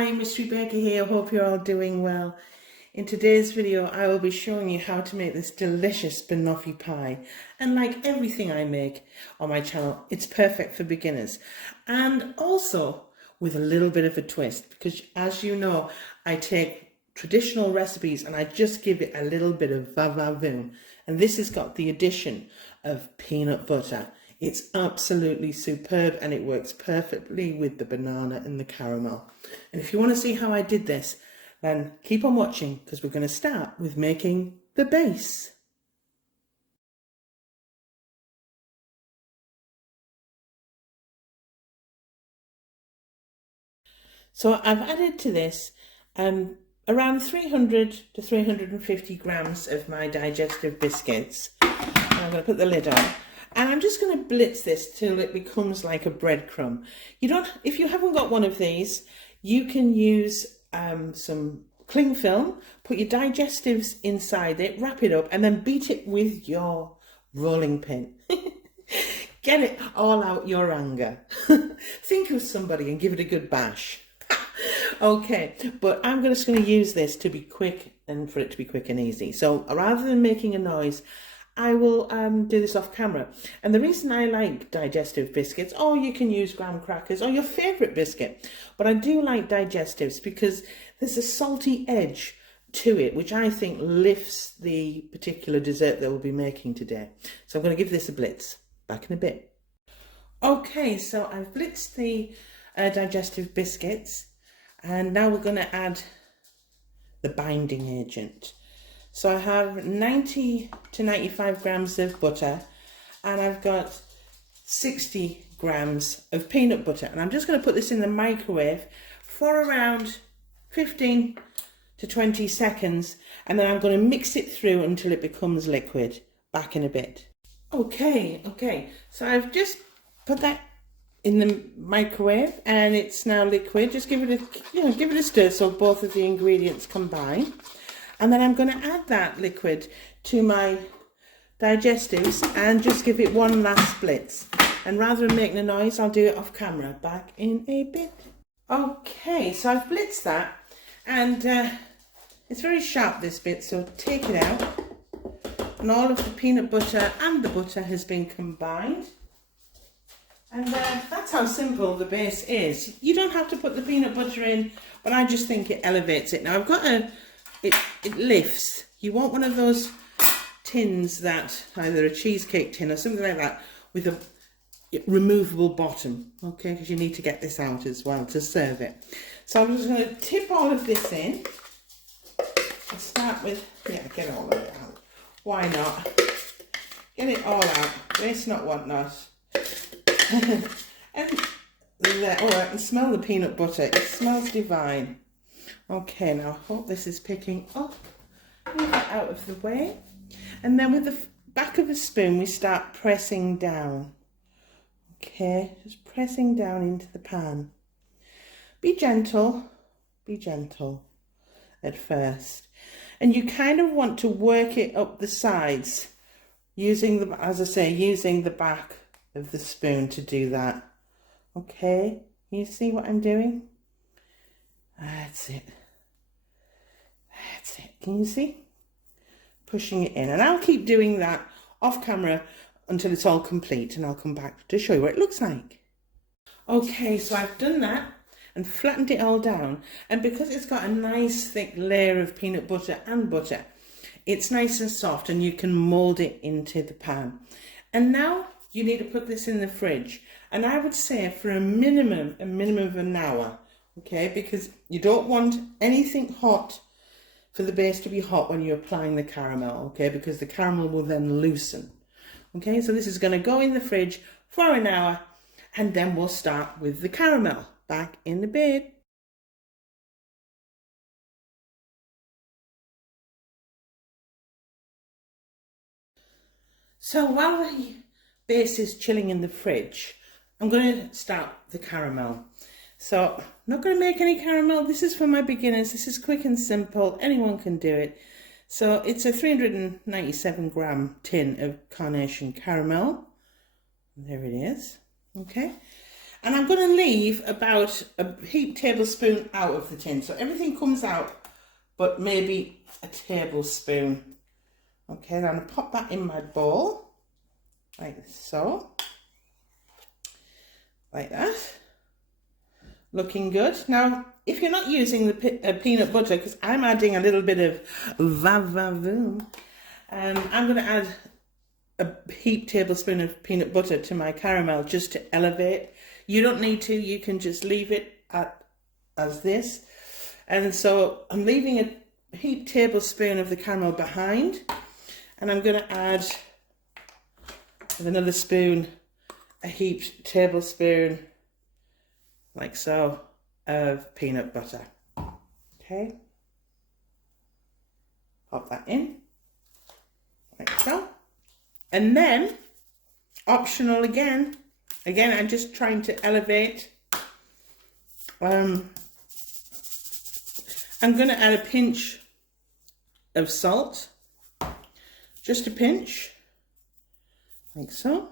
Hi, Mystery Baker here. Hope you're all doing well. In today's video, I will be showing you how to make this delicious banoffee pie. And like everything I make on my channel, it's perfect for beginners. And also with a little bit of a twist, because as you know, I take traditional recipes and I just give it a little bit of va-va-voom. And this has got the addition of peanut butter. It's absolutely superb and it works perfectly with the banana and the caramel. And if you want to see how I did this, then keep on watching because we're going to start with making the base. So I've added to this around 300 to 350 grams of my digestive biscuits. And I'm going to put the lid on. And I'm just going to blitz this till it becomes like a breadcrumb. If you haven't got one of these, you can use some cling film, put your digestives inside it, wrap it up, and then beat it with your rolling pin. Get it all out your anger. Think of somebody and give it a good bash. Okay, but I'm just going to use this to be quick and for it to be quick and easy. So rather than making a noise, I will do this off camera. And the reason I like digestive biscuits, or you can use graham crackers or your favourite biscuit, but I do like digestives because there's a salty edge to it, which I think lifts the particular dessert that we'll be making today. So I'm going to give this a blitz. Back in a bit. Okay, so I've blitzed the digestive biscuits, and now we're going to add the binding agent. So I have 90 to 95 grams of butter, and I've got 60 grams of peanut butter. And I'm just going to put this in the microwave for around 15 to 20 seconds, and then I'm going to mix it through until it becomes liquid. Back in a bit. Okay, so I've just put that in the microwave and it's now liquid. Just give it a stir so both of the ingredients combine. And then I'm going to add that liquid to my digestives and just give it one last blitz. And rather than making a noise, I'll do it off camera. Back in a bit. Okay, so I've blitzed that, and it's very sharp, this bit, so take it out. And all of the peanut butter and the butter has been combined. And that's how simple the base is. You don't have to put the peanut butter in, but I just think it elevates it. Now I've got it lifts. You want one of those tins that, either a cheesecake tin or something like that, with a removable bottom, okay, because you need to get this out as well to serve it. So I'm just going to tip all of this in. I'll start with, get all of it out. Why not? Get it all out. Waste not, want not. And there, oh, I can smell the peanut butter. It smells divine. Okay, now I hope this is picking up. Move that out of the way. And then with the back of a spoon, we start pressing down. Okay, just pressing down into the pan. Be gentle at first. And you kind of want to work it up the sides, using the back of the spoon to do that. Okay, you see what I'm doing? That's it. Can you see? Pushing it in. And I'll keep doing that off camera until it's all complete, and I'll come back to show you what it looks like. Okay, so I've done that and flattened it all down, and because it's got a nice thick layer of peanut butter and butter, it's nice and soft, and you can mold it into the pan. And now you need to put this in the fridge, and I would say for a minimum of an hour, okay, because you don't want anything hot, for the base to be hot when you're applying the caramel, okay, because the caramel will then loosen. Okay, so this is going to go in the fridge for an hour, and then we'll start with the caramel. Back in a bit. So while the base is chilling in the fridge, I'm going to start the caramel. So I'm not going to make any caramel. This is for my beginners. This is quick and simple. Anyone can do it. So it's a 397 gram tin of carnation caramel. There it is. Okay. And I'm going to leave about a heaped tablespoon out of the tin. So everything comes out, but maybe a tablespoon. Okay, then I'm going to pop that in my bowl, like so. Like that. Looking good. Now, if you're not using the peanut butter, because I'm adding a little bit of va-va-voom, I'm going to add a heaped tablespoon of peanut butter to my caramel just to elevate. You don't need to, you can just leave it as this. And so I'm leaving a heaped tablespoon of the caramel behind, and I'm going to add with another spoon a heaped tablespoon, like so, of peanut butter. Okay, pop that in, like so. And then, optional again, I'm just trying to elevate. I'm going to add a pinch of salt, just a pinch, like so.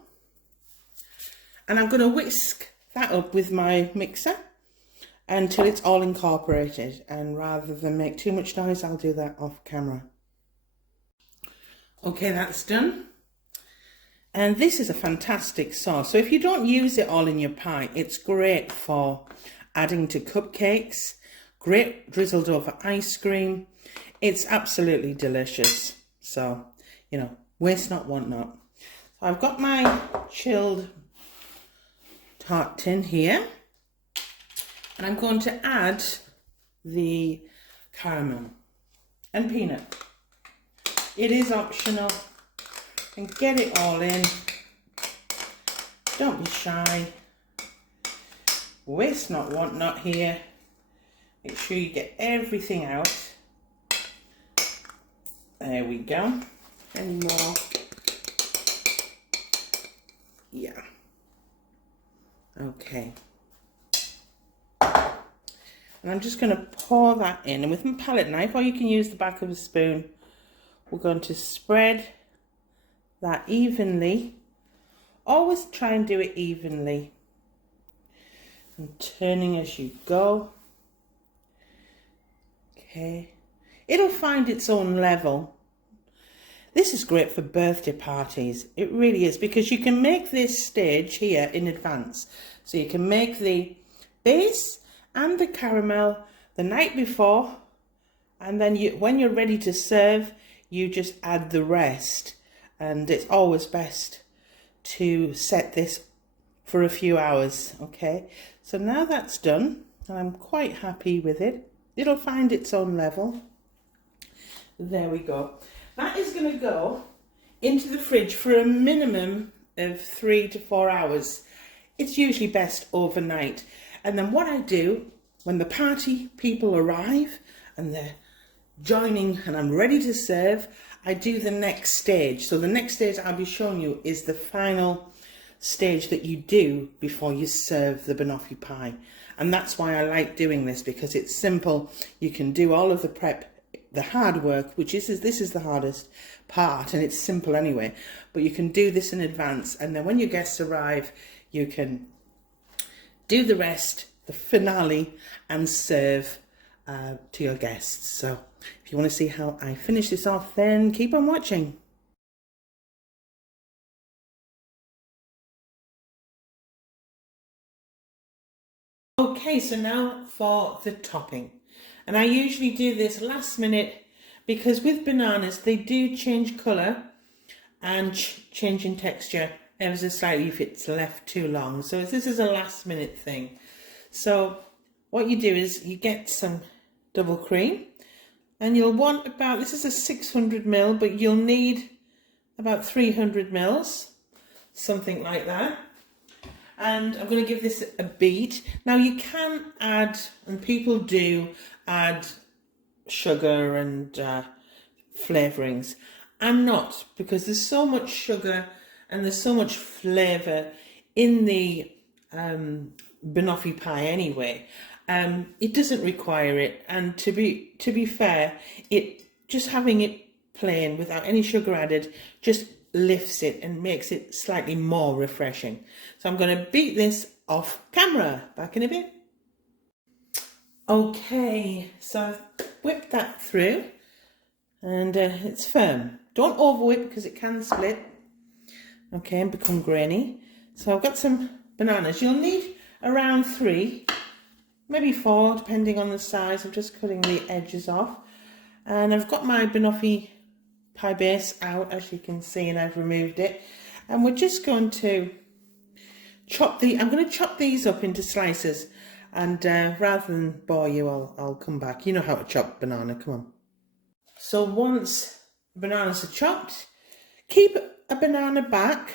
And I'm going to whisk that up with my mixer until it's all incorporated. And rather than make too much noise, I'll do that off camera. Okay, that's done. And this is a fantastic sauce. So if you don't use it all in your pie, it's great for adding to cupcakes, great drizzled over ice cream. It's absolutely delicious. So, you know, waste not, want not. So I've got my chilled tart tin here, and I'm going to add the caramel and peanut. It is optional, and get it all in. Don't be shy. Waste not, want not here. Make sure you get everything out. There we go. Any more? Yeah. Okay. And I'm just going to pour that in, and with my palette knife, or you can use the back of a spoon, we're going to spread that evenly. Always try and do it evenly, and turning as you go. Okay, it'll find its own level. This is great for birthday parties. It really is, because you can make this stage here in advance. So you can make the base and the caramel the night before, and then when you're ready to serve, you just add the rest. And it's always best to set this for a few hours. Okay, so now that's done, and I'm quite happy with it. It'll find its own level. There we go. That is going to go into the fridge for a minimum of 3 to 4 hours. It's usually best overnight. And then what I do, when the party people arrive and they're joining and I'm ready to serve, I do the next stage. So the next stage I'll be showing you is the final stage that you do before you serve the banoffee pie. And that's why I like doing this, because it's simple. You can do all of the prep, the hard work, which this is the hardest part, and it's simple anyway, but you can do this in advance, and then when your guests arrive, you can do the rest, the finale, and serve to your guests. So if you want to see how I finish this off, then keep on watching. Okay, so now for the topping. And I usually do this last minute, because with bananas, they do change colour and change in texture ever so slightly if it's left too long. So this is a last minute thing. So what you do is you get some double cream, and you'll want about, this is a 600 ml, but you'll need about 300 mils, something like that. And I'm going to give this a beat. Now you can add, and people do add sugar and flavourings. I'm not, because there's so much sugar and there's so much flavour in the banoffee pie anyway. It doesn't require it, and to be fair, it just having it plain without any sugar added just lifts it and makes it slightly more refreshing. So I'm going to beat this off camera. Back in a bit. Okay, so I've whipped that through and it's firm. Don't over whip because it can split, okay, and become grainy. So I've got some bananas. You'll need around 3, maybe 4, depending on the size. I'm just cutting the edges off. And I've got my banoffee pie base out, as you can see, and I've removed it. And we're just going to I'm going to chop these up into slices. And rather than bore you, I'll come back. You know how to chop banana, come on. So once the bananas are chopped, keep a banana back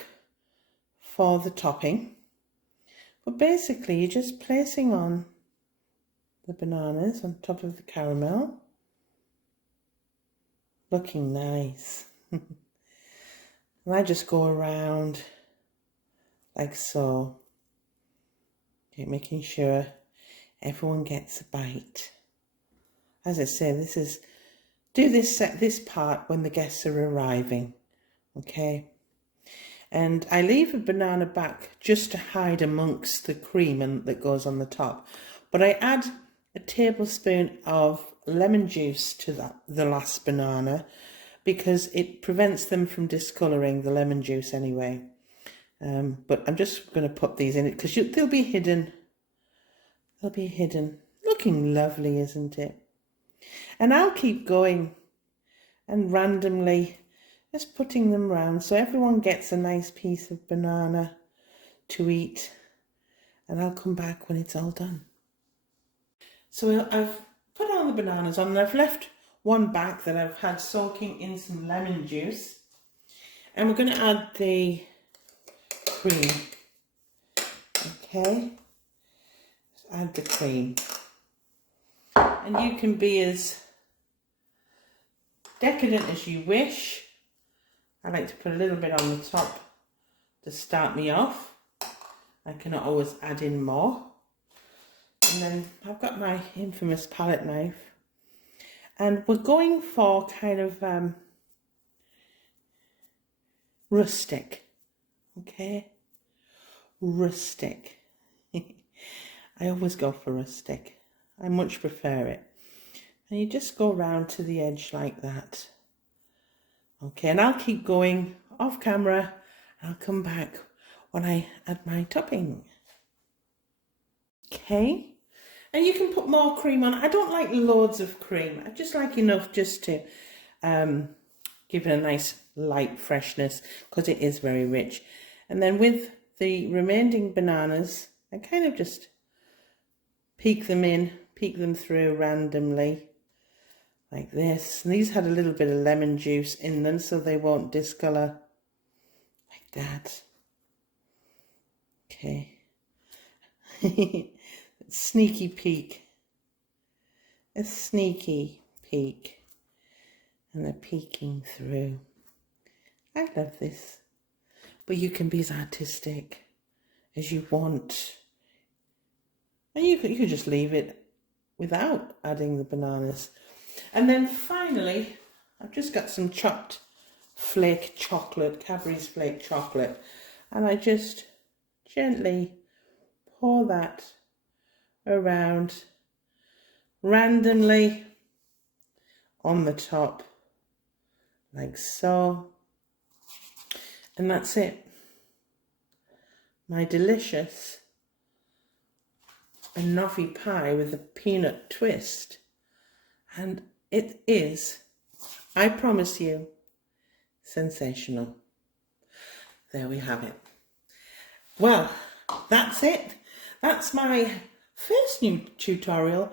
for the topping. But basically, you're just placing on the bananas on top of the caramel. Looking nice. And I just go around like so. Okay, making sure everyone gets a bite. As I say, do this part when the guests are arriving, okay? And I leave a banana back just to hide amongst the cream that goes on the top. But I add a tablespoon of lemon juice to the last banana because it prevents them from discolouring, the lemon juice anyway. But I'm just going to put these in it because they'll be hidden. They'll be hidden. Looking lovely, isn't it? And I'll keep going and randomly just putting them round so everyone gets a nice piece of banana to eat. And I'll come back when it's all done. So I've put all the bananas on and I've left one back that I've had soaking in some lemon juice. And we're going to add the cream. Okay. Add the cream. And you can be as decadent as you wish. I like to put a little bit on the top to start me off. I can always add in more. And then I've got my infamous palette knife. And we're going for kind of rustic. Okay? Rustic. I always go for rustic. I much prefer it. And you just go round to the edge like that. Okay, and I'll keep going off camera. I'll come back when I add my topping. Okay, and you can put more cream on. I don't like loads of cream. I just like enough just to give it a nice light freshness because it is very rich. And then with the remaining bananas, I kind of just peek them through randomly like this. And these had a little bit of lemon juice in them so they won't discolour like that. Okay. Sneaky peek. A sneaky peek. And they're peeking through. I love this. But you can be as artistic as you want. And you could just leave it without adding the bananas. And then finally, I've just got some chopped flake chocolate, Cadburys Flake chocolate. And I just gently pour that around randomly on the top, like so. And that's it. My delicious banoffee pie with a peanut twist. And it is, I promise you, sensational. There we have it. Well, that's it. That's my first new tutorial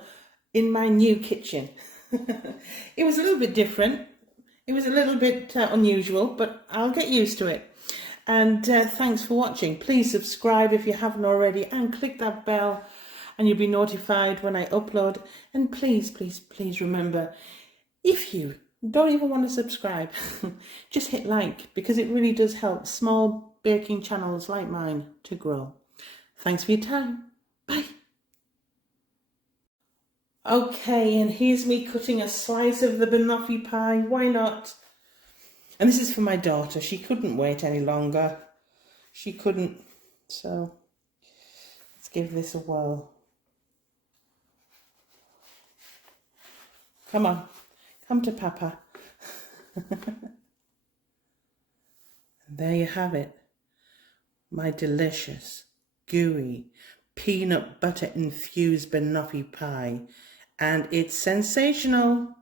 in my new kitchen. It was a little bit different. It was a little bit unusual, but I'll get used to it. And thanks for watching. Please subscribe if you haven't already and click that bell and you'll be notified when I upload. And please, please, please remember, if you don't even want to subscribe, just hit like because it really does help small baking channels like mine to grow. Thanks for your time. Bye. Okay, and here's me cutting a slice of the banoffee pie. Why not? And this is for my daughter. She couldn't wait any longer. She couldn't. So give this a whirl. Come on, come to Papa. And there you have it. My delicious, gooey, peanut butter infused banoffee pie. And it's sensational.